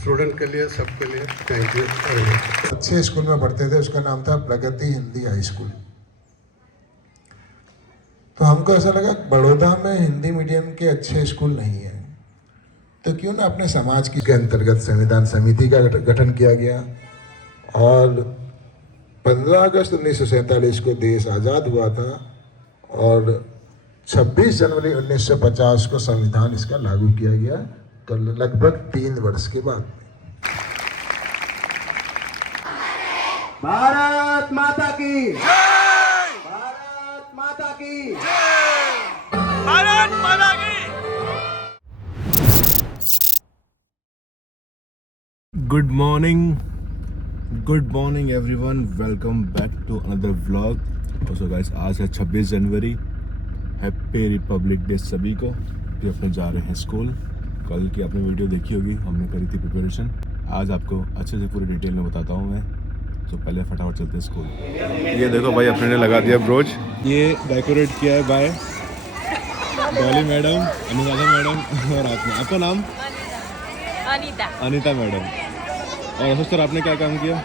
Student के लिए, सबके लिए थैंक यू। अच्छे स्कूल में पढ़ते थे, उसका नाम था प्रगति हिंदी हाई स्कूल। तो हमको ऐसा लगा बड़ौदा में हिंदी मीडियम के अच्छे स्कूल नहीं है, तो क्यों ना अपने समाज की के अंतर्गत संविधान समिति का गठन किया गया और 15 अगस्त 1947 को देश आज़ाद हुआ था और 26 जनवरी 1950 को संविधान इसका लागू किया गया। तो लगभग 3 वर्ष के बाद भारत माता की जय, भारत माता की जय, भारत माता की। Good morning everyone, welcome back to another vlog. So guys, आज है 26 जनवरी। हैप्पी रिपब्लिक डे सभी को जो अपने जा रहे हैं स्कूल। कल की आपने वीडियो देखी होगी, हमने करी थी प्रिपरेशन। आज आपको अच्छे से पूरी डिटेल में बताता हूँ मैं। तो पहले फटाफट चलते हैं स्कूल। ये देखो भाई, अपने ने लगा दिया ब्रोच। ये डेकोरेट किया है by Dolly madam, Anuradha madam और आपने। आपका नाम? अनीता मैडम। और अशोक सर, आपने क्या काम किया?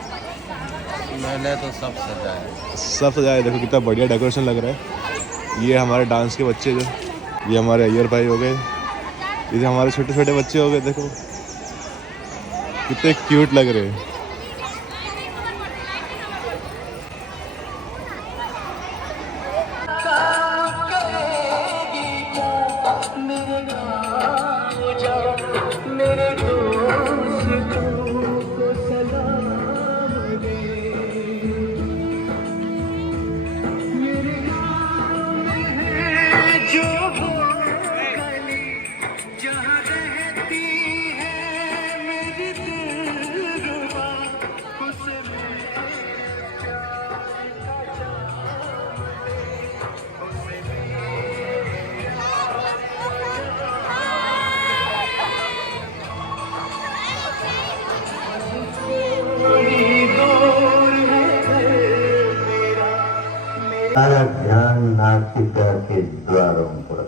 मैंने तो सब सजाया। देखो कितना बढ़िया डेकोरेशन लग रहा है। ये हमारे डांस के बच्चे, जो ये हमारे अय्यर भाई हो गए, ये हमारे छोटे छोटे बच्चे हो गए। देखो कितने क्यूट लग रहे हैं। सारा ध्यान नासिका के द्वारों पर,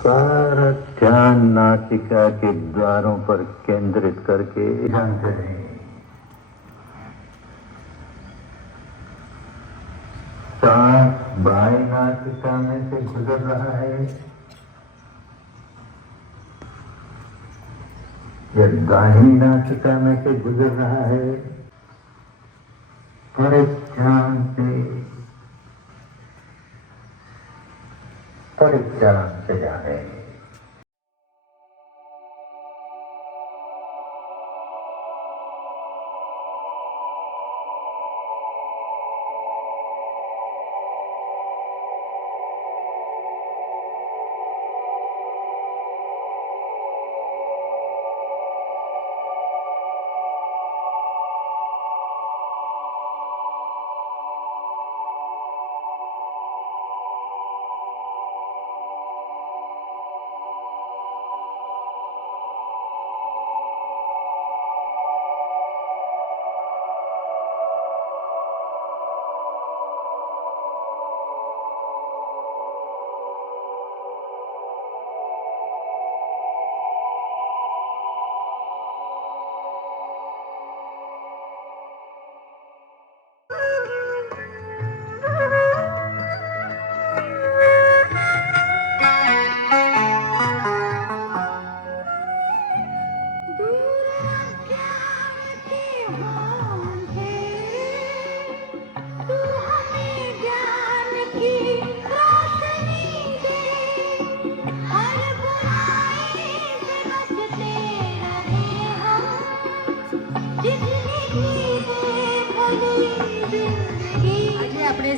सारा ध्यान नासिका के द्वारों पर केंद्रित करके ध्यान करें। सांस बाएं नासिका में से गुजर रहा है या दाहिनी नासिका में से गुजर रहा है, परिध्यान से जाने।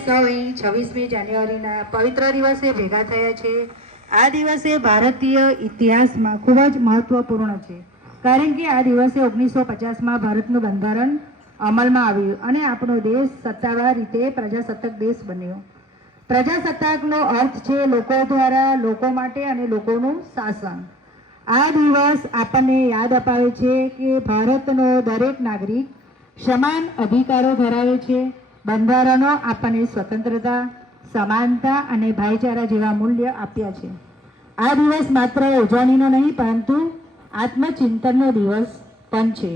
સૌ અહીં 26મી જાન્યુઆરીના પવિત્ર દિવસે ભેગા થયા છે. આ દિવસે ભારતીય ઇતિહાસમાં ખૂબ જ મહત્વપૂર્ણ છે, કારણ કે આ દિવસે 1950માં ભારતનું બંધારણ અમલમાં આવ્યું અને આપણો દેશ સત્તાવાર રીતે પ્રજાસત્તાક દેશ બન્યો. પ્રજાસત્તાકનો અર્થ છે લોકો દ્વારા, લોકો માટે અને લોકોનું શાસન. આ દિવસ આપણને યાદ અપાવે છે કે ભારતનો દરેક નાગરિક સમાન અધિકારો ધરાવે છે. બંધારણો આપણને સ્વતંત્રતા, સમાનતા અને ભાઈચારા જેવા મૂલ્ય આપ્યા છે. આ દિવસ માત્ર ઉજવણીનો નહીં પરંતુ આત્મચિંતનનો દિવસ પણ છે.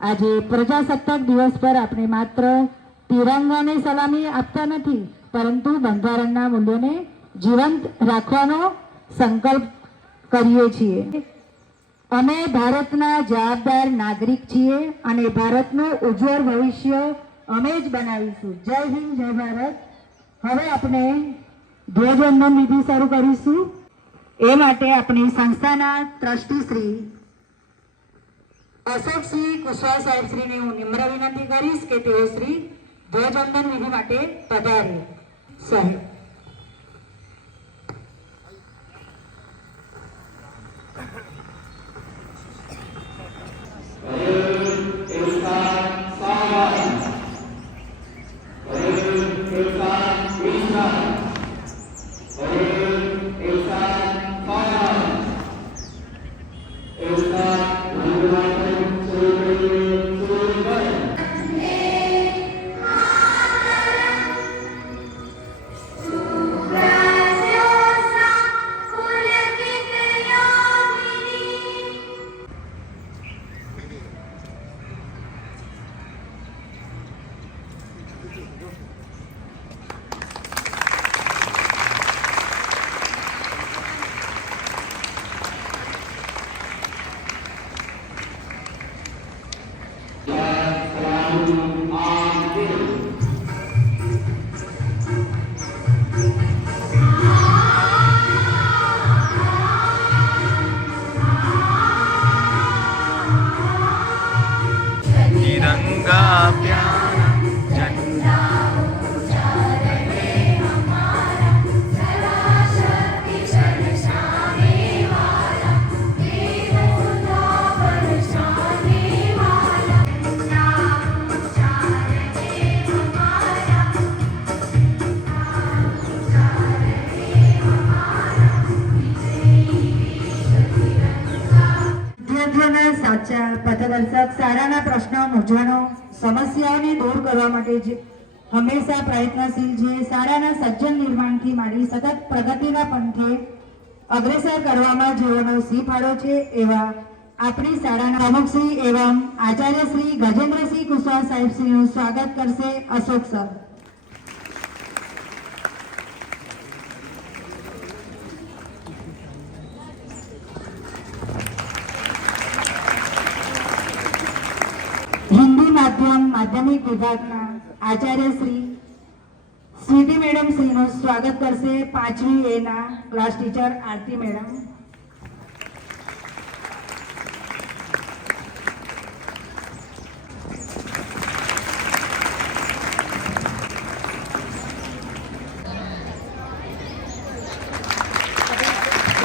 આજે પ્રજાસત્તાક દિવસ પર આપણે માત્ર તિરંગાને સલામી આપતા નથી, પરંતુ બંધારણના મૂલ્યોને જીવંત રાખવાનો સંકલ્પ કરીએ છીએ. અમે ભારતના જવાબદાર નાગરિક છીએ અને ભારતનું ઉજ્જવળ ભવિષ્ય અમે જ બનાવીશું. જય હિન્દ, જય ભારત. હવે આપણે ધ્વજવંદન વિધિ શરૂ કરીશું. એ માટે આપણી સંસ્થાના ટ્રસ્ટી શ્રી અશોકસિંહ કુશવાહ સાહેબ શ્રીને હું નિમ્ર વિનંતી કરીશ કે તેઓ શ્રી ધ્વજવંદન વિધિ માટે પધારે. સાહેબ. સાચા પથદર્શક, શાળાના પ્રશ્નો, મૂંઝવણો, સમસ્યાઓને દૂર કરવા માટે જ હંમેશા પ્રયત્નશીલ છે. શાળાના સજ્જન નિર્માણથી માંડી સતત પ્રગતિના પંથે અગ્રેસર કરવામાં જેઓનો સિંહ ફાળો છે એવા આપણી શાળાના પ્રમુખશ્રી એવં આચાર્ય શ્રી ગજેન્દ્રસિંહ કુશવાહ સાહેબ શ્રીનું સ્વાગત કરશે અશોક સર. માધ્યમિક વિભાગના આચાર્ય શ્રી સ્વીટી મેડમ શ્રીનું સ્વાગત કરશે 5મી A ના ક્લાસ ટીચર આરતી મેડમ.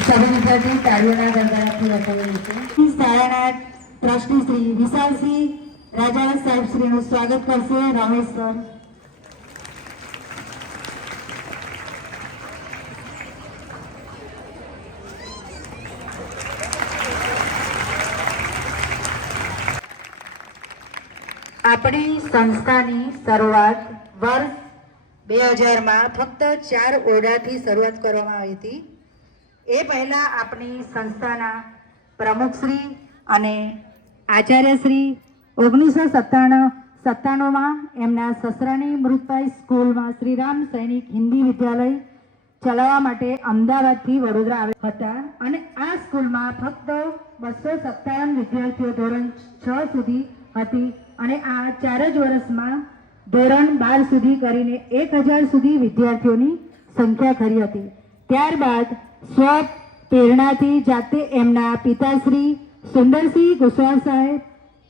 સભા વિદ્યાર્થી તાળીઓના ગણગણાટથી વધાવી છે. શાળાના ટ્રસ્ટી શ્રી વિશાલસિંહ રાજા સાહેબ શ્રીનું સ્વાગત કરશે રમેશ સર. આપણી સંસ્થાની શરૂઆત વર્ષ 2000માં ફક્ત 4 ઓરડાથી શરૂઆત કરવામાં આવી હતી. એ પહેલા આપણી સંસ્થાના પ્રમુખશ્રી અને આચાર્યશ્રી 1997માં એમના સસરાની મૃતભાઈ સ્કૂલમાં શ્રીરામ સૈનિક હિન્દી વિદ્યાલય ચલાવવા માટે અમદાવાદથી વડોદરા આવ્યા હતા અને આ સ્કૂલમાં ફક્ત 257 વિદ્યાર્થીઓ ધોરણ 6 સુધી હતી અને આ 4 જ વર્ષમાં ધોરણ 12 સુધી કરીને 1000 સુધી વિદ્યાર્થીઓની સંખ્યા કરી હતી. ત્યારબાદ સ્વ પ્રેરણાથી જાતે એમના પિતાશ્રી સુંદરસિંહ કુશવાહ સાહેબ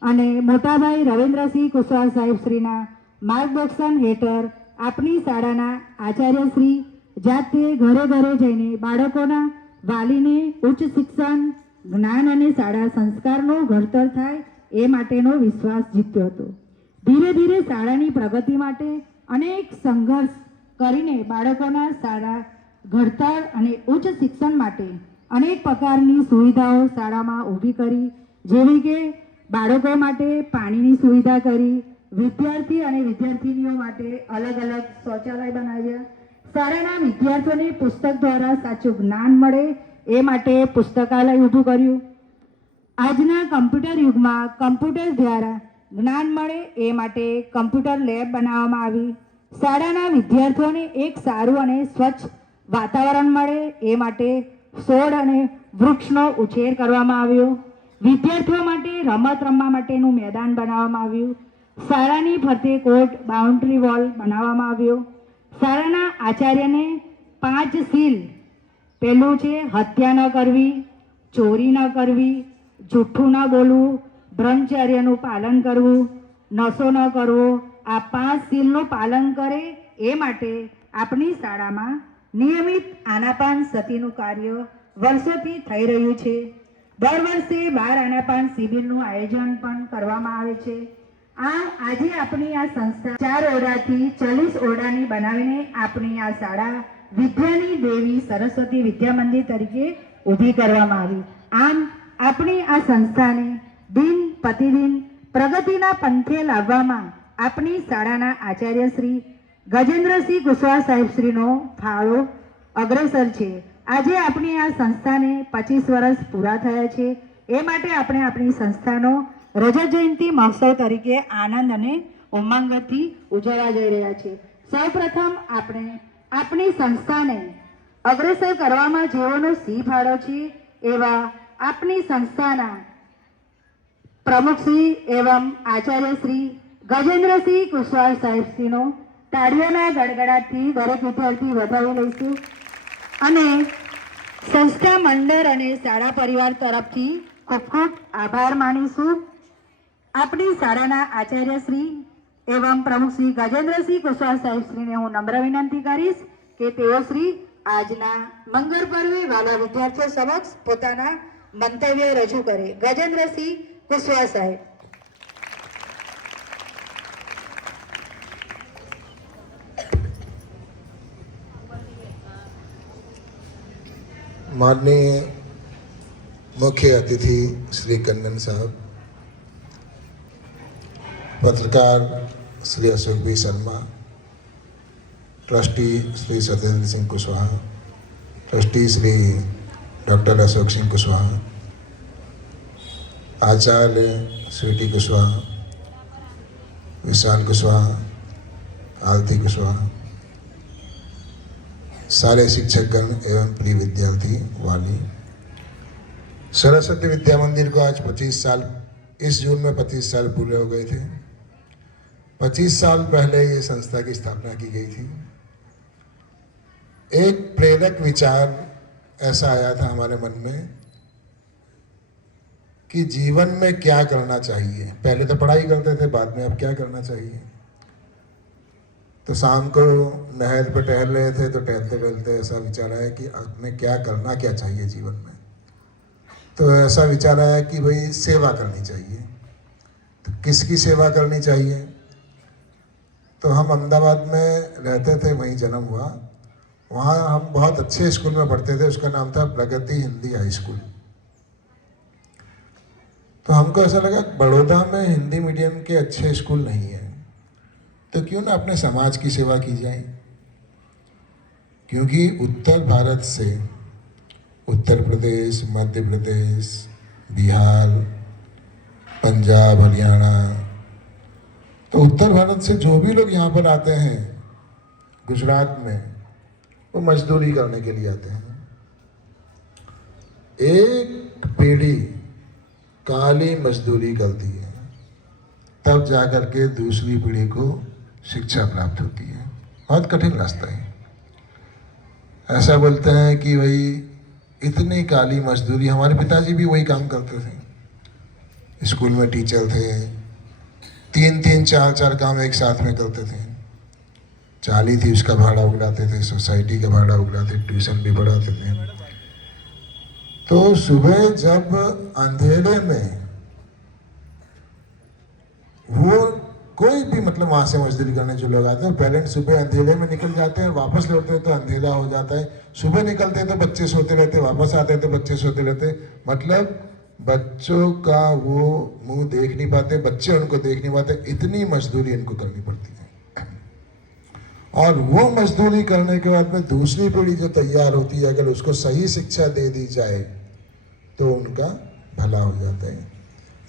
અને મોટાભાઈ રવિન્દ્રસિંહ કુશવાહ સાહેબ શ્રીના માર્ગદર્શન હેઠળ આપણી શાળાના આચાર્યશ્રી જાતે ઘરે ઘરે જઈને બાળકોના વાલીને ઉચ્ચ શિક્ષણ જ્ઞાન અને શાળા સંસ્કારનું ઘડતર થાય એ માટેનો વિશ્વાસ જીત્યો હતો. ધીરે ધીરે શાળાની પ્રગતિ માટે અનેક સંઘર્ષ કરીને બાળકોના શાળા ઘડતર અને ઉચ્ચ શિક્ષણ માટે અનેક પ્રકારની સુવિધાઓ શાળામાં ઊભી કરી, જેવી કે બાળકો માટે પાણીની સુવિધા કરી, વિદ્યાર્થી અને વિદ્યાર્થીનીઓ માટે અલગ અલગ શૌચાલય બનાવ્યા, શાળાના વિદ્યાર્થીઓને પુસ્તક દ્વારા સાચું જ્ઞાન મળે એ માટે પુસ્તકાલય ઊભું કર્યું. આજના કમ્પ્યુટર યુગમાં કમ્પ્યુટર દ્વારા જ્ઞાન મળે એ માટે કમ્પ્યુટર લેબ બનાવવામાં આવી. શાળાના વિદ્યાર્થીઓને એક સારું અને સ્વચ્છ વાતાવરણ મળે એ માટે છોડ અને વૃક્ષનો ઉછેર કરવામાં આવ્યો. વિદ્યાર્થીઓ માટે રમત રમવા માટેનું મેદાન બનાવવામાં આવ્યું. શાળાની ફરતે કોર્ટ બાઉન્ડ્રી વોલ બનાવવામાં આવ્યો. શાળાના આચાર્યને 5 સીલ, પહેલું છે હત્યા ન કરવી, ચોરી ન કરવી, જૂઠું ન બોલવું, બ્રહ્મચર્યનું પાલન કરવું, નશો ન કરવો. આ 5 સીલનું પાલન કરે એ માટે આપણી શાળામાં નિયમિત આનાપાન સતીનું કાર્ય વર્ષોથી થઈ રહ્યું છે. દર વર્ષે 12 આનાપાન શિબિરનું આયોજન પણ કરવામાં આવે છે. આજે આપણી આ સંસ્થા 4 ઓરડાથી 40 ઓરડાની બનાવીને આપણી આ શાળા વિદ્યાની દેવી સરસ્વતી વિદ્યા મંદિર તરીકે ઊભી કરવામાં આવી. આમ આપણી આ સંસ્થાને દિન પ્રતિદિન પ્રગતિના પંથે લાવવામાં આપણી શાળાના આચાર્ય શ્રી ગજેન્દ્રસિંહ કુશવાહ સાહેબશ્રીનો ફાળો અગ્રેસર છે. આજે આપણી આ સંસ્થાને 25 વર્ષ પૂરા થયા છે. એ માટે આપણે આપણી સંસ્થાનો રજત જયંતિ મહોત્સવ તરીકે આનંદ અને ઉમંગથી ઉજવવા જઈ રહ્યા છીએ. સૌપ્રથમ આપણે આપણી સંસ્થાને અગ્રેસર કરવામાં જેઓનો સિંહ ફાળો છે એવા આપણી સંસ્થાના પ્રમુખશ્રી એવં આચાર્ય શ્રી ગજેન્દ્રસિંહ કુશવાહ સાહેબશ્રીનો તાળીઓના ગડગડાટથી દરેક વિદ્યાર્થી વધાવી લઈશું. અને સંસ્થા મંડળ અને શાળા પરિવાર તરફથી ખૂબ ખૂબ આભાર માનીશું. આપણી શાળાના આચાર્ય શ્રી એવં પ્રમુખ શ્રી ગજેન્દ્રસિંહ કુશવાહ સાહેબશ્રીને હું નમ્ર વિનંતી કરીશ કે તેઓ શ્રી આજના મંગળ પર્વે વાલા વિદ્યાર્થીઓ સમક્ષ પોતાના મંતવ્ય રજૂ કરે. ગજેન્દ્રસિંહ કુશવાહ સાહેબ. माननीय मुख्य अतिथि श्री कन्नन साहब, पत्रकार Shri Ashok Bhai Sharma, trustee Shri Satyendra Singh Kushwaha, trustee Shri doctor Ashok Singh Kushwaha, आचार्य श्री टी कुशवाहा, विशाल कुशवाहा, आरती कुशवाहा, सारे शिक्षकगण एवं प्रिय विद्यार्थी वाली, सरस्वती विद्या मंदिर को आज 25 साल, इस जून में 25 साल पूरे हो गए थे. 25 साल पहले ये संस्था की स्थापना की गई थी. एक प्रेरक विचार ऐसा आया था हमारे मन में कि जीवन में क्या करना चाहिए. पहले तो पढ़ाई करते थे, बाद में अब क्या करना चाहिए. तो शाम को नहर पर टहल रहे थे, तो टहलते टहलते ऐसा विचार आया कि हमें क्या करना क्या चाहिए जीवन में. तो ऐसा विचार आया कि भाई सेवा करनी चाहिए. तो किसकी सेवा करनी चाहिए. तो हम अहमदाबाद में रहते थे, वहीं जन्म हुआ. वहाँ हम बहुत अच्छे स्कूल में पढ़ते थे, उसका नाम था प्रगति हिंदी हाई स्कूल. तो हमको ऐसा लगा बड़ौदा में हिंदी मीडियम के अच्छे स्कूल नहीं है, तो क्यों ना अपने समाज की सेवा की जाए. क्योंकि उत्तर भारत से उत्तर प्रदेश, मध्य प्रदेश, बिहार, पंजाब, हरियाणा, तो उत्तर भारत से जो भी लोग यहाँ पर आते हैं गुजरात में, वो मजदूरी करने के लिए आते हैं. एक पीढ़ी काली मजदूरी करती है, तब जाकर के दूसरी पीढ़ी को शिक्षा प्राप्त होती है. बहुत कठिन रास्ता है. ऐसा बोलते हैं कि भाई इतनी काली मजदूरी. हमारे पिताजी भी वही काम करते थे, स्कूल में टीचर थे, 3-3, 4-4 काम एक साथ में करते थे. चाली थी उसका भाड़ा उगलाते थे, सोसाइटी का भाड़ा उगलाते, ट्यूशन भी पढ़ाते थे। तो सुबह जब अंधेरे में वो कोई भी मतलब वहाँ से मजदूरी करने जो लोग आते हैं, पेरेंट्स सुबह अंधेरे में निकल जाते हैं, वापस लौटते हैं तो अंधेरा हो जाता है। सुबह निकलते हैं तो बच्चे सोते रहते, वापस आते हैं तो बच्चे सोते रहते, मतलब बच्चों का वो मुंह देख नहीं पाते, बच्चे उनको देख नहीं पाते, इतनी मजदूरी इनको करनी पड़ती है। और वो मजदूरी करने के बाद में दूसरी पीढ़ी जो तैयार होती है, अगर उसको सही शिक्षा दे दी जाए तो उनका भला हो जाता है।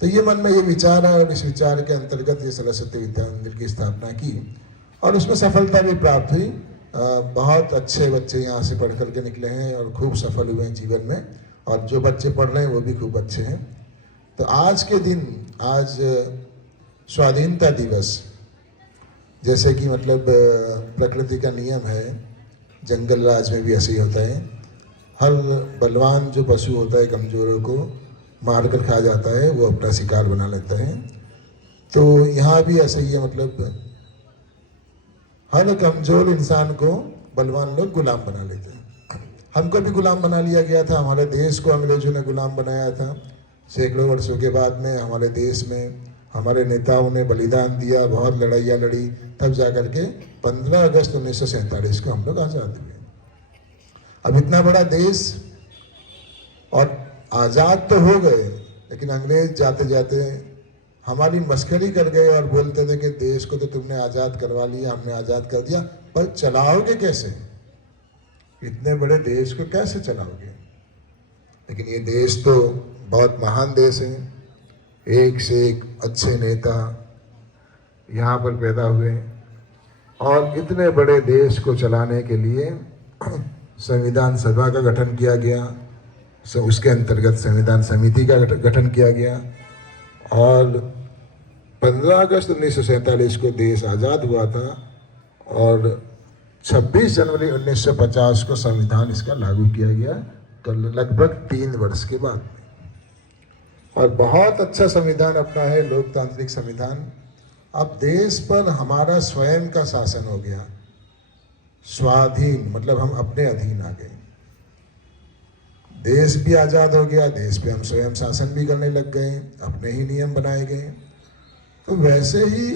तो ये मन में ये विचार है और इस विचार के अंतर्गत ये सरस्वती विद्या मंदिर की स्थापना की और उसमें सफलता भी प्राप्त हुई। बहुत अच्छे बच्चे यहाँ से पढ़ करके निकले हैं और खूब सफल हुए हैं जीवन में, और जो बच्चे पढ़ रहे हैं वो भी खूब अच्छे हैं। तो आज के दिन, आज स्वाधीनता दिवस, जैसे कि मतलब प्रकृति का नियम है, जंगल राज में भी ऐसे ही होता है, हर बलवान जो पशु होता है कमजोरों को मार कर खा जाता है, वो अपना शिकार बना लेता है। तो यहाँ भी ऐसा ही है, मतलब हर कमजोर इंसान को बलवान लोग गुलाम बना लेते हैं। हमको भी गुलाम बना लिया गया था, हमारे देश को अंग्रेजों ने गुलाम बनाया था। सैकड़ों वर्षों के बाद में हमारे देश में हमारे नेताओं ने बलिदान दिया, बहुत लड़ाइयाँ लड़ी, तब जा कर के 15 अगस्त 1947 को हम लोग आज़ाद हुए। अब इतना बड़ा देश और आज़ाद तो हो गए, लेकिन अंग्रेज जाते जाते हमारी मस्करी कर गए और बोलते थे कि देश को तो तुमने आज़ाद करवा लिया, हमने आज़ाद कर दिया, पर चलाओगे कैसे? इतने बड़े देश को कैसे चलाओगे? लेकिन ये देश तो बहुत महान देश है, एक से एक अच्छे नेता यहाँ पर पैदा हुए, और इतने बड़े देश को चलाने के लिए संविधान सभा का गठन किया गया, उसके अंतर्गत संविधान समिति का गठन किया गया, और 15 अगस्त 1947 को देश आज़ाद हुआ था, और 26 जनवरी 1950 को संविधान इसका लागू किया गया, तो लगभग 3 वर्ष के बाद। और बहुत अच्छा संविधान अपना है, लोकतांत्रिक संविधान। अब देश पर हमारा स्वयं का शासन हो गया, स्वाधीन, मतलब हम अपने अधीन आ गए। देश भी आज़ाद हो गया, देश पे हम स्वयं शासन भी करने लग गए, अपने ही नियम बनाए गए। तो वैसे ही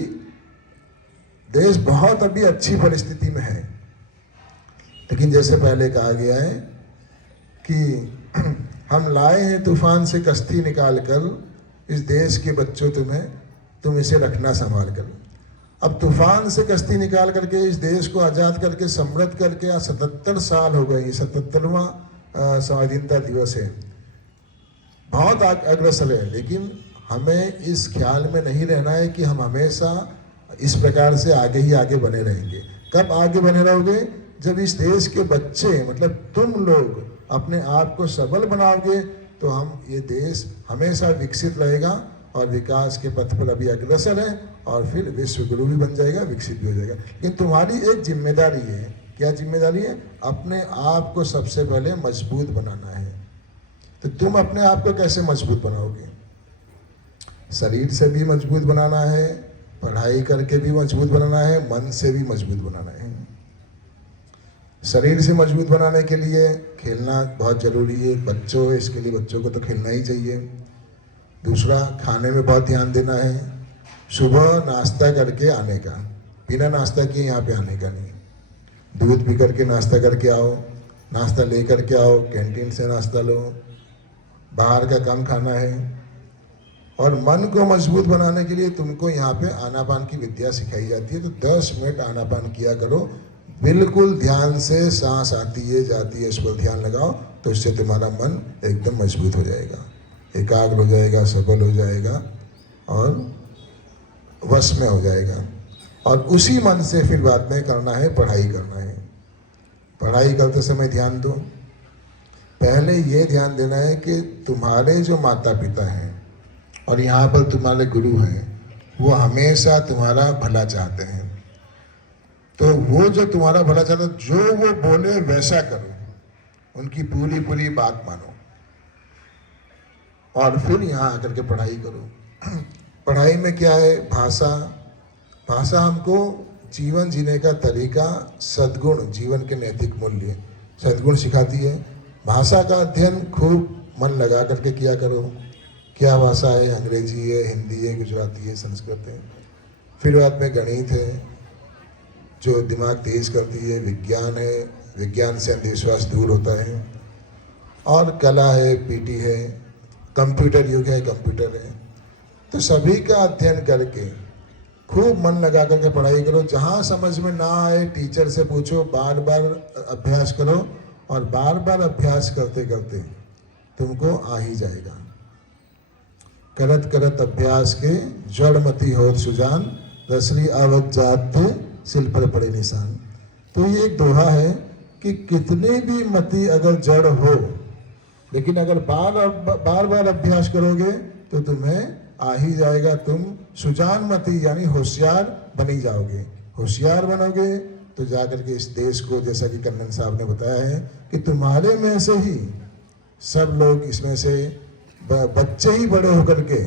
देश बहुत अभी अच्छी परिस्थिति में है, लेकिन जैसे पहले कहा गया है कि हम लाए हैं तूफान से कश्ती निकाल कर, इस देश के बच्चों तुम इसे रखना संभाल कर। अब तूफान से कश्ती निकाल करके इस देश को आज़ाद करके समृद्ध करके 77 साल हो गए, 77वां स्वाधीनता दिवस है, बहुत अग्रसर है। लेकिन हमें इस ख्याल में नहीं रहना है कि हम हमेशा इस प्रकार से आगे ही आगे बने रहेंगे। कब आगे बने रहोगे? जब इस देश के बच्चे, मतलब तुम लोग अपने आप को सबल बनाओगे, तो हम ये देश हमेशा विकसित रहेगा और विकास के पथ पर अभी अग्रसर है, और फिर विश्व गुरु भी बन जाएगा, विकसित भी हो जाएगा। लेकिन तुम्हारी एक जिम्मेदारी है। क्या जिम्मेदारी है? अपने आप को सबसे पहले मजबूत बनाना है। तो तुम अपने आप को कैसे मजबूत बनाओगे? शरीर से भी मजबूत बनाना है, पढ़ाई करके भी मजबूत बनाना है, मन से भी मजबूत बनाना है। शरीर से मजबूत बनाने के लिए खेलना बहुत ज़रूरी है। बच्चों, इसके लिए बच्चों को तो खेलना ही चाहिए। दूसरा, खाने में बहुत ध्यान देना है। सुबह नाश्ता करके आने का, बिना नाश्ता किए यहाँ पे आने का नहीं। दूध पी करके नाश्ता करके आओ, नाश्ता ले करके आओ, कैंटीन से नाश्ता लो, बाहर का कम खाना है। और मन को मजबूत बनाने के लिए तुमको यहाँ पे आनापान की विद्या सिखाई जाती है। तो 10 मिनट आनापान किया करो, बिल्कुल ध्यान से। सांस आती है जाती है, इस पर ध्यान लगाओ, तो इससे तुम्हारा मन एकदम मजबूत हो जाएगा, एकाग्र हो जाएगा, सबल हो जाएगा और वश में हो जाएगा। और उसी मन से फिर बाद में करना है, पढ़ाई करना है। पढ़ाई करते समय ध्यान दो। पहले ये ध्यान देना है कि तुम्हारे जो माता पिता हैं और यहाँ पर तुम्हारे गुरु हैं, वो हमेशा तुम्हारा भला चाहते हैं। तो वो जो तुम्हारा भला चाहते हैं, जो वो बोले वैसा करो, उनकी पूरी पूरी बात मानो, और फिर यहाँ आकर के पढ़ाई करो। पढ़ाई में क्या है? भाषा। भाषा हमको जीवन जीने का तरीका, सद्गुण, जीवन के नैतिक मूल्य, सद्गुण सिखाती है। भाषा का अध्ययन खूब मन लगा करके किया करो। क्या भाषा है? अंग्रेजी है, हिंदी है, गुजराती है, संस्कृत है। फिर बाद में गणित है जो दिमाग तेज करती है, विज्ञान है, विज्ञान से अंधविश्वास दूर होता है, और कला है, पीटी है, कंप्यूटर युग है, कंप्यूटर है। तो सभी का अध्ययन करके खूब मन लगा करके पढ़ाई करो। जहाँ समझ में ना आए टीचर से पूछो, बार बार अभ्यास करो, और बार बार अभ्यास करते करते तुमको आ ही जाएगा। करत करत अभ्यास के जड़मती होत सुजान, रसरी आवत जात सिल पर पड़े निशान। तो ये एक दोहा है कि कितनी भी मति अगर जड़ हो, लेकिन अगर बार बार अभ्यास करोगे तो तुम्हें आ ही जाएगा। तुम सुजान मति यानी होशियार बनी जाओगे। होशियार बनोगे तो जाकर के इस देश को, जैसा कि कन्नन साहब ने बताया है कि तुम्हारे में से ही सब लोग, इसमें से बच्चे ही बड़े होकर के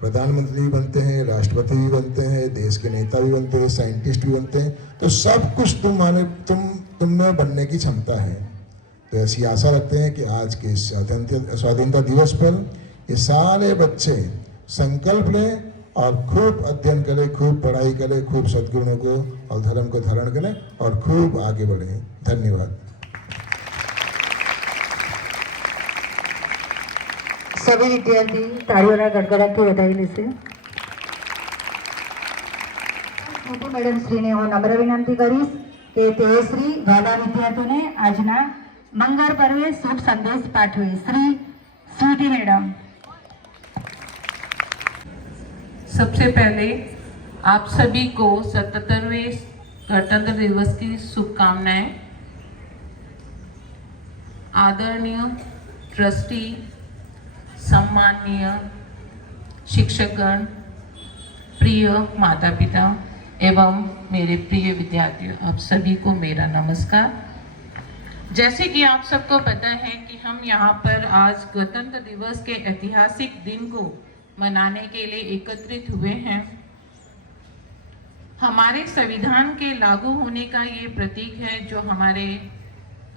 प्रधानमंत्री भी बनते हैं, राष्ट्रपति भी बनते हैं, देश के नेता भी बनते हैं, साइंटिस्ट भी बनते हैं। तो सब कुछ तुम में बनने की क्षमता है। तो ऐसी आशा रखते हैं कि आज के स्वाधीनता दिवस पर ये सारे बच्चे संकल्प लें और खूब अध्ययन करें, खूब पढ़ाई करें, खूब सद्गुणों को और धर्म को धारण करें और खूब आगे बढ़ें। धन्यवाद। सभी विद्यार्थी ताळीઓના ગડગડાટથી વધાવી લેશે। મોટી મેડમ શ્રીને હું નમ્ર વિનંતી કરીશ કે તે શ્રી વાલા વિદ્યાર્થીઓને આજના મંગળ પર્વે શુભ સંદેશ પાઠવે। Shri Sweety madam. सबसे पहले आप सभी को 77वें गणतंत्र दिवस की शुभकामनाएं। आदरणीय ट्रस्टी, सम्माननीय शिक्षकगण, प्रिय माता पिता एवं मेरे प्रिय विद्यार्थियों, आप सभी को मेरा नमस्कार। जैसे कि आप सबको पता है कि हम यहाँ पर आज गणतंत्र दिवस के ऐतिहासिक दिन को मनाने के लिए एकत्रित हुए हैं। हमारे संविधान के लागू होने का ये प्रतीक है जो हमारे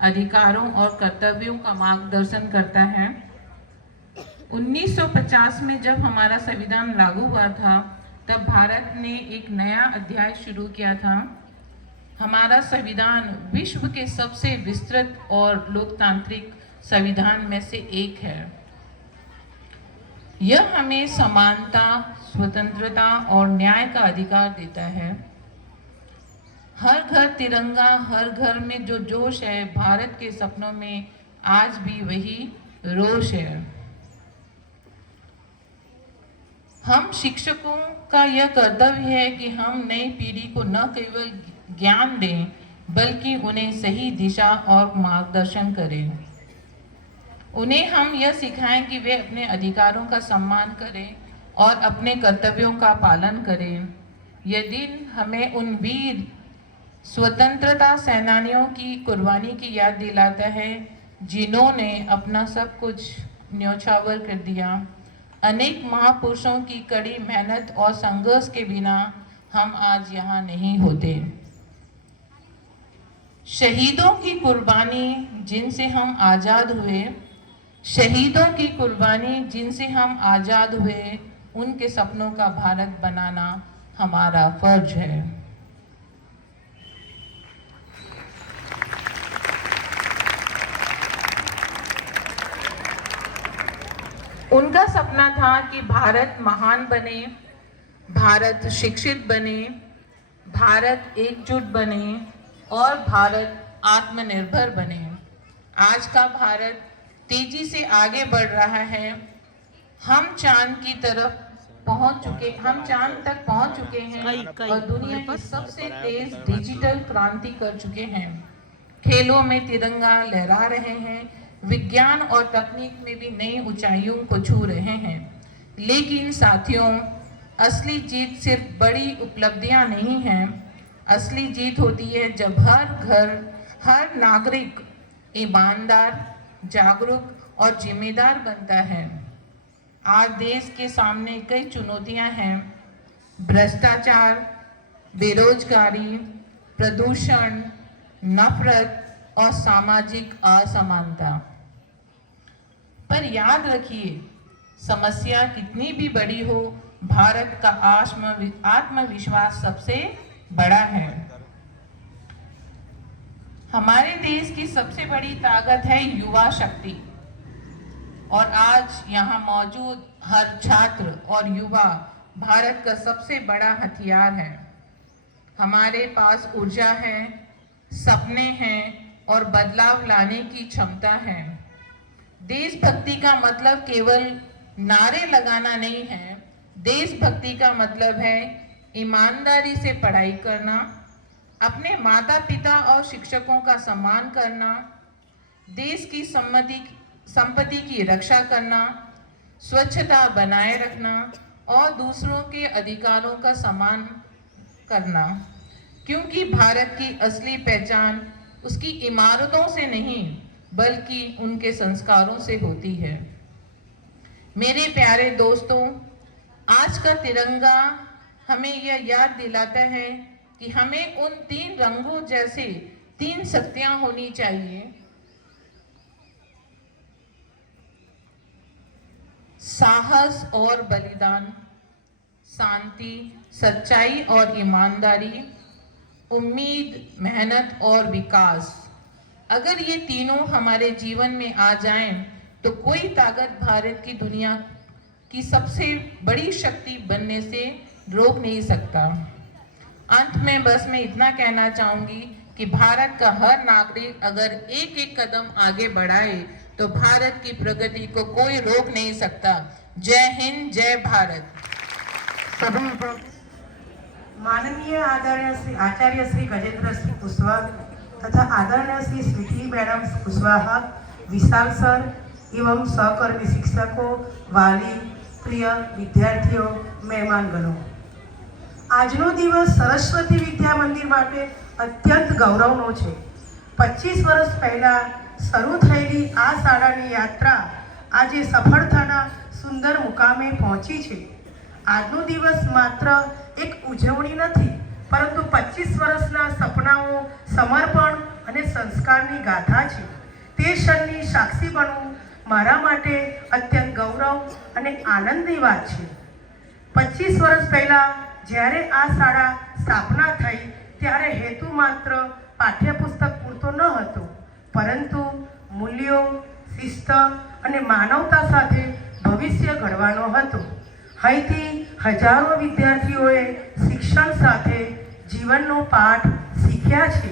अधिकारों और कर्तव्यों का मार्गदर्शन करता है। 1950 में जब हमारा संविधान लागू हुआ था तब भारत ने एक नया अध्याय शुरू किया था। हमारा संविधान विश्व के सबसे विस्तृत और लोकतांत्रिक संविधान में से एक है। यह हमें समानता, स्वतंत्रता और न्याय का अधिकार देता है। हर घर तिरंगा, हर घर में जो जोश है, भारत के सपनों में आज भी वही रोष है। हम शिक्षकों का यह कर्तव्य है कि हम नई पीढ़ी को न केवल ज्ञान दें बल्कि उन्हें सही दिशा और मार्गदर्शन करें। उन्हें हम यह सिखाएं कि वे अपने अधिकारों का सम्मान करें और अपने कर्तव्यों का पालन करें। यह दिन हमें उन वीर स्वतंत्रता सेनानियों की कुर्बानी की याद दिलाता है जिन्होंने अपना सब कुछ न्यौछावर कर दिया। अनेक महापुरुषों की कड़ी मेहनत और संघर्ष के बिना हम आज यहाँ नहीं होते। शहीदों की कुर्बानी जिनसे हम आज़ाद हुए, शहीदों की कुर्बानी जिनसे हम आज़ाद हुए, उनके सपनों का भारत बनाना हमारा फर्ज है। उनका सपना था कि भारत महान बने, भारत शिक्षित बने, भारत एकजुट बने और भारत आत्मनिर्भर बने। आज का भारत तेजी से आगे बढ़ रहा है। हम चांद तक पहुंच चुके हैं और दुनिया की सबसे तेज डिजिटल क्रांति कर चुके हैं। खेलों में तिरंगा लहरा रहे हैं, विज्ञान और तकनीक में भी नई ऊंचाइयों को छू रहे हैं। लेकिन साथियों, असली जीत सिर्फ बड़ी उपलब्धियां नहीं है। असली जीत होती है जब हर घर, हर नागरिक ईमानदार, जागरूक और जिम्मेदार बनता है। आज देश के सामने कई चुनौतियां हैं। भ्रष्टाचार, बेरोजगारी, प्रदूषण, नफरत और सामाजिक असमानता। पर याद रखिए, समस्या कितनी भी बड़ी हो, भारत का आत्मविश्वास सबसे बड़ा है। हमारे देश की सबसे बड़ी ताकत है युवा शक्ति, और आज यहाँ मौजूद हर छात्र और युवा भारत का सबसे बड़ा हथियार है। हमारे पास ऊर्जा है, सपने हैं और बदलाव लाने की क्षमता है। देशभक्ति का मतलब केवल नारे लगाना नहीं है। देशभक्ति का मतलब है ईमानदारी से पढ़ाई करना, अपने माता पिता और शिक्षकों का सम्मान करना, देश की संपत्ति की रक्षा करना, स्वच्छता बनाए रखना और दूसरों के अधिकारों का सम्मान करना। क्योंकि भारत की असली पहचान उसकी इमारतों से नहीं बल्कि उनके संस्कारों से होती है। मेरे प्यारे दोस्तों, आज का तिरंगा हमें यह याद दिलाता है कि हमें उन 3 रंगों जैसे 3 शक्तियां होनी चाहिए: साहस और बलिदान, शांति, सच्चाई और ईमानदारी, उम्मीद, मेहनत और विकास। अगर ये तीनों हमारे जीवन में आ जाएं, तो कोई ताकत भारत की दुनिया की सबसे बड़ी शक्ति बनने से रोक नहीं सकता। अंत में बस मैं इतना कहना चाहूंगी कि भारत का हर नागरिक अगर एक एक कदम आगे बढ़ाए तो भारत की प्रगति को कोई रोक नहीं सकता। जय हिंद, जय भारत। माननीय आदरणीय श्री आचार्य श्री गजेंद्र सिंह कुशवाहा तथा आदरणीय श्री स्वीटी मैडम कुशवाहा, विशाल सर एवं सहकर्मी शिक्षकों, वाली, प्रिय विद्यार्थीओ, मेहमानगणों, આજનો દિવસ સરસ્વતી વિદ્યા મંદિર માટે અત્યંત ગૌરવનો છે। 25 વર્ષ પહેલા શરૂ થયેલી આ શાળાની યાત્રા આજે સફળતાના સુંદર મુકામે પહોંચી છે। આજનો દિવસ માત્ર એક ઉજવણી નથી, પરંતુ 25 વર્ષના સપનાઓ, સમર્પણ અને સંસ્કારની ગાથા છે। તે ક્ષણની સાક્ષી બનવું મારા માટે અત્યંત ગૌરવ અને આનંદની વાત છે। 25 વર્ષ પહેલા જ્યારે આ શાળા સ્થાપના થઈ ત્યારે હેતુ માત્ર પાઠ્યપુસ્તક પૂરતો ન હતો, પરંતુ મૂલ્યો, શિસ્ત અને માનવતા સાથે ભવિષ્ય ઘડવાનો હતો। અહીંથી હજારો વિદ્યાર્થીઓએ શિક્ષણ સાથે જીવનનો પાઠ શીખ્યા છે।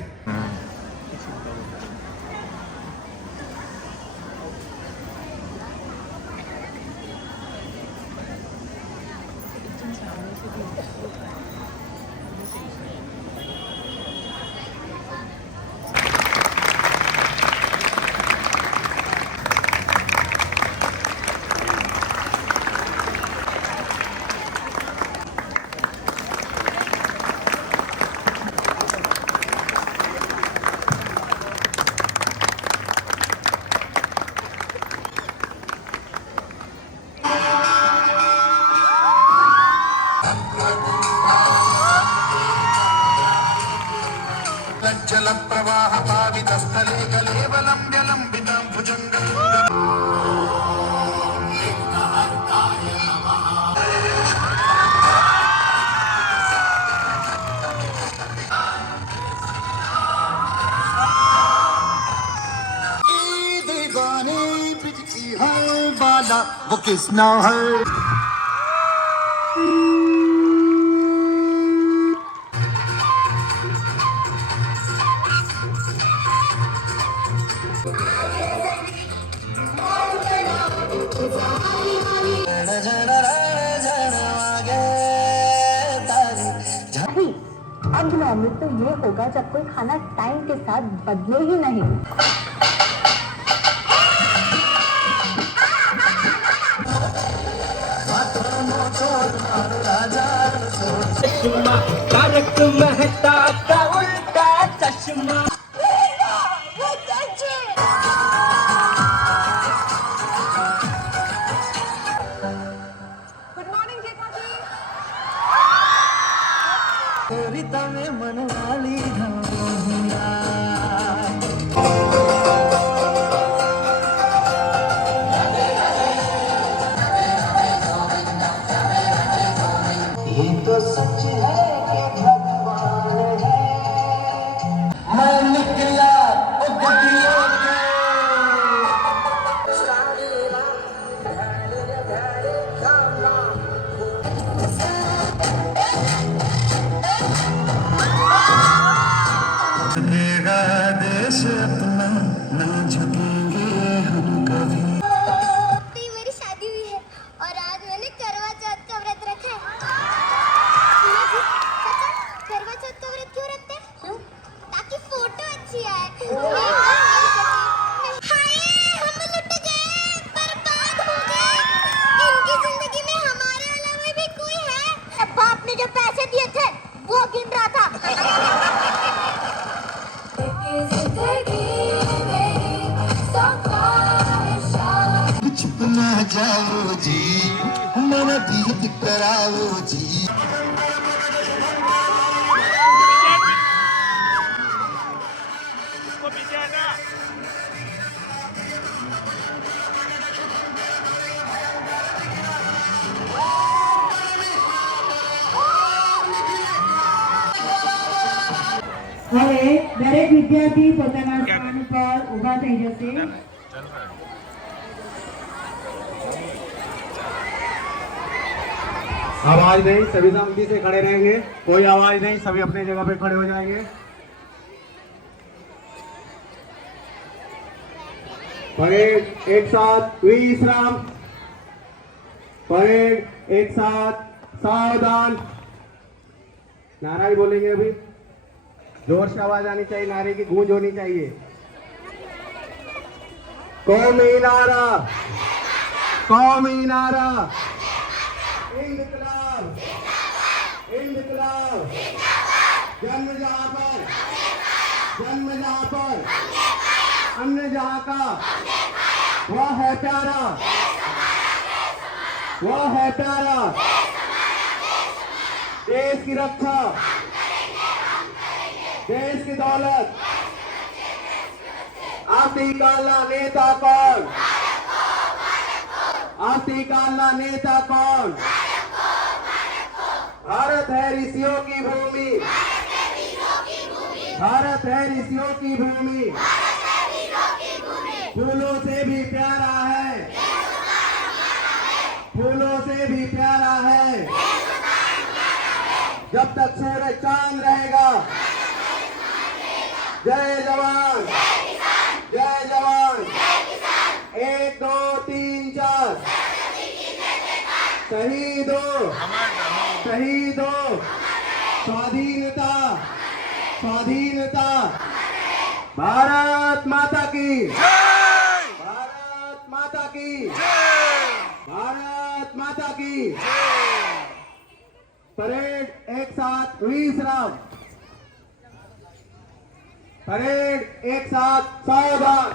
वो किसना है। अब नॉर्मल तो ये होगा जब कोई खाना टाइम के साथ बदले ही नहीं। तारक मेहता का उल्टा चश्मा। गुड मॉर्निंग जेठा जी। मेरी शादी हुई है और आज मैंने करवा चौथ का व्रत रखा है। करवा चौथ का व्रत क्यों रखते हैं? क्यों? ताकि फोटो अच्छी आए। हाय, हम लुट गए, बर्बाद हो गए। इनकी जिंदगी में हमारे अलावा भी कोई है? बाप ने जो पैसे दिए थे वो गिन रहा था। चुप ना जाओ जी, मेरा गीत कराओ जी। હવે દરેક વિદ્યાર્થી પોતાના સ્થાન પર ઊભા થઈ જશે. आवाज नहीं, सभी शांति से खड़े रहेंगे। कोई आवाज नहीं, सभी अपनी जगह पे खड़े हो जाएंगे। परेड एक साथ विश्राम। परेड एक साथ सावधान। नारा ही बोलेंगे अभी। जोर से आवाज आनी चाहिए, नारे की गूंज होनी चाहिए। कौमी नारा, कौमी नारा। इंकलाब, इंकलाब। जन्म जहां पर, जन्म जहां पर, अन्य जहां का, वह है प्यारा, वह है प्यारा। देश की रक्षा, देश की दौलत। आती काला नेता कौन? आती काला नेता कौन? भारत है ऋषियों की भूमि, भारत है ऋषियों की भूमि। फूलों से भी प्यारा है, फूलों से भी प्यारा है। जब तक सूरज चांद रहेगा। जय जवान, जय जवान। 1 2 3 4 शहीदों, शहीदों। स्वाधीनता, स्वाधीनता। भारत माता की, भारत माता की, भारत माता की। परेड एक साथ विश्राम। परेड एक साथ सावधान।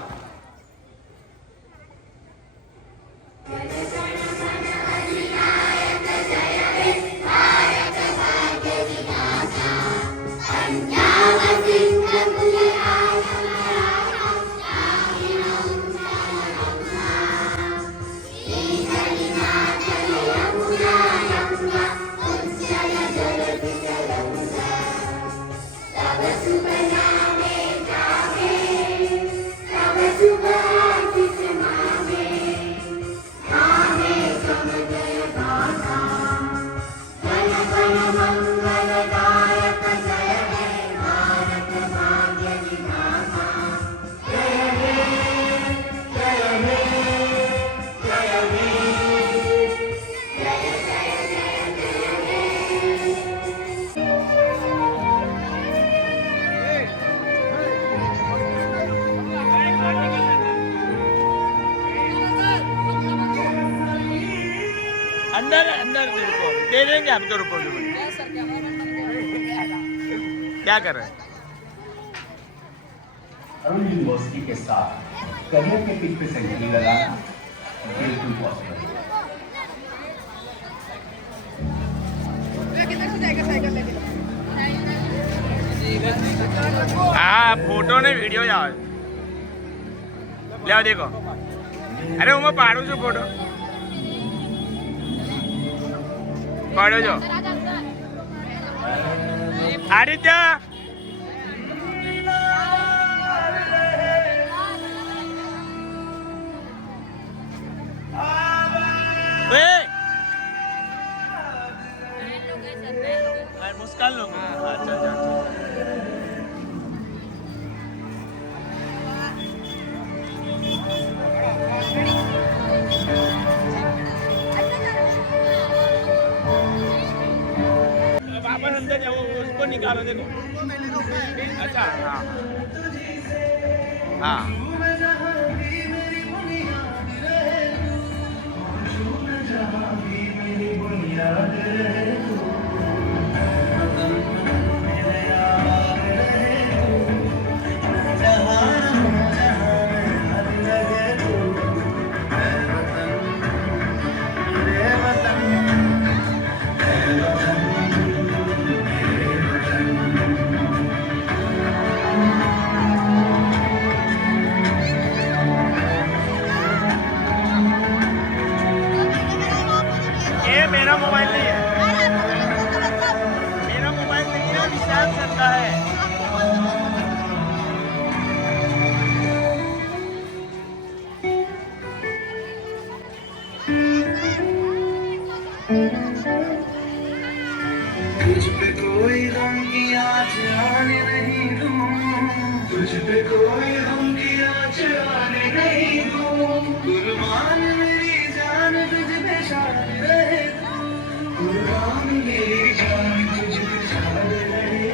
अंदर अंदर तेरे को दे देंगे आपके रुपये क्या कर रहे हैं? अरुण यूनिवर्सिटी के साथ करियर के पिच पे सेंचुरी लगाना बिल्कुल पॉसिबल है। હા ફોટો ને વિડીયો જ આવે લેવા દેખો અરે હું પાડું છું ફોટો પાડો છો આદિત્ય मुस्कान लोग अच्छा अच्छा वापस अंदर जाओ उसको निकालो देखो अच्छा हाँ हाँ ये मेरा मोबाइल नहीं है मेरा मोबाइल नहीं है विशाल सर का है तुझ पे कोई गम की आँच आने नहीं दूँ तुझ पे कोई गम की आँच आने नहीं दूँ कुर्बान मेरी जान तुझ पे शान रहे कुर्बान मेरी जान तुझ पे शान रहे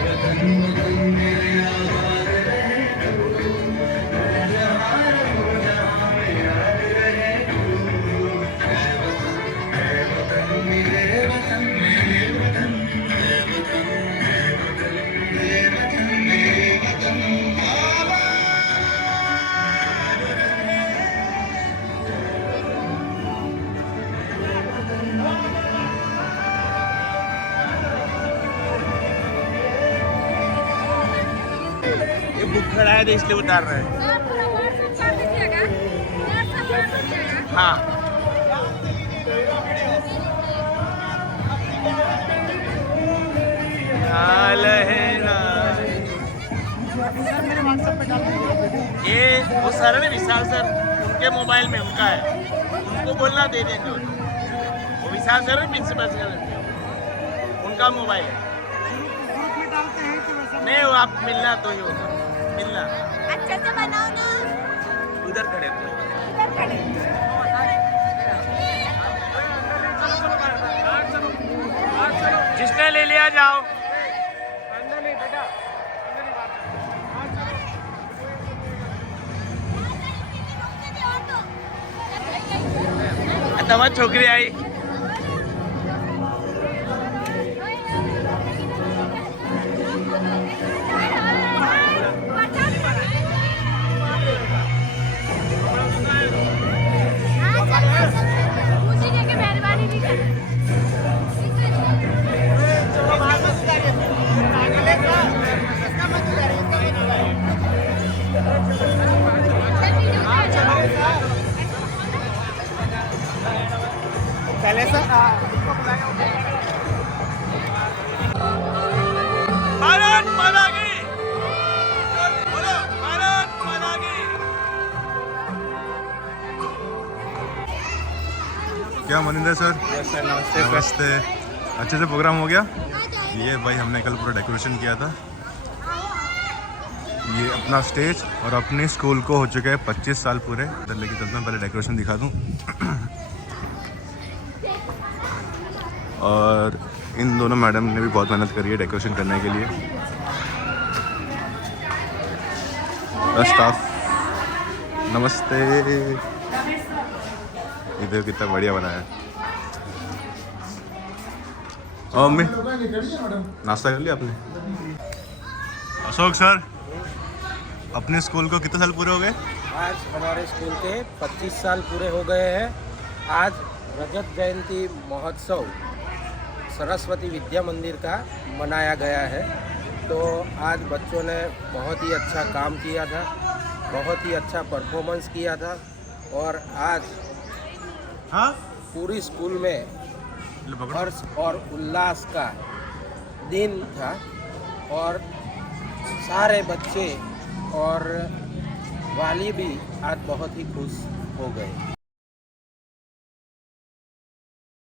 वतन वतन मेरे आबाद रहे मैं जहाँ रहूँ जहाँ में याद रहे वतन मेरे वतन मेरे वतन मेरे वतन मेरे वतन मेरे वतन ये बुक खड़ा है तो इसलिए उतार रहे हैं हाँ हाल है ना ये वो सर है ना विशाल सर उनके मोबाइल में उनका है उनको बोलना दे देंगे वो विशाल सर है प्रिंसिपल सर उनका मोबाइल है नहीं वो आप मिलना तो ही होगा मिलना अच्छे से बनाओ ना उधर खड़े थे इधर खड़े जिसने ले लिया जाओ તમારી છોકરી આવી पूछने की मेहरबानी नहीं कर भारत माता की बोलो भारत माता की क्या मनिंदर सर नमस्ते नमस्ते अच्छे से प्रोग्राम हो गया ये भाई हमने कल पूरा डेकोरेशन किया था ये अपना स्टेज और अपने स्कूल को हो चुके हैं 25 साल पूरे इधर लेके चलता हूँ पहले डेकोरेशन दिखा दूँ और इन दोनों मैडम ने भी बहुत मेहनत करी है डेकोरेशन करने के लिए स्टाफ नमस्ते इधर कितना बढ़िया बनाया है और मम्मी नाश्ता कर लिया आपने अशोक सर अपने स्कूल को कितने साल पूरे हो गए आज हमारे स्कूल के 25 साल पूरे हो गए हैं आज रजत जयंती महोत्सव सरस्वती विद्या मंदिर का मनाया गया है। तो आज बच्चों ने बहुत ही अच्छा काम किया था, बहुत ही अच्छा परफॉर्मेंस किया था और आज पूरी स्कूल में हर्ष और उल्लास का दिन था और सारे बच्चे और वाली भी आज बहुत ही खुश हो गए।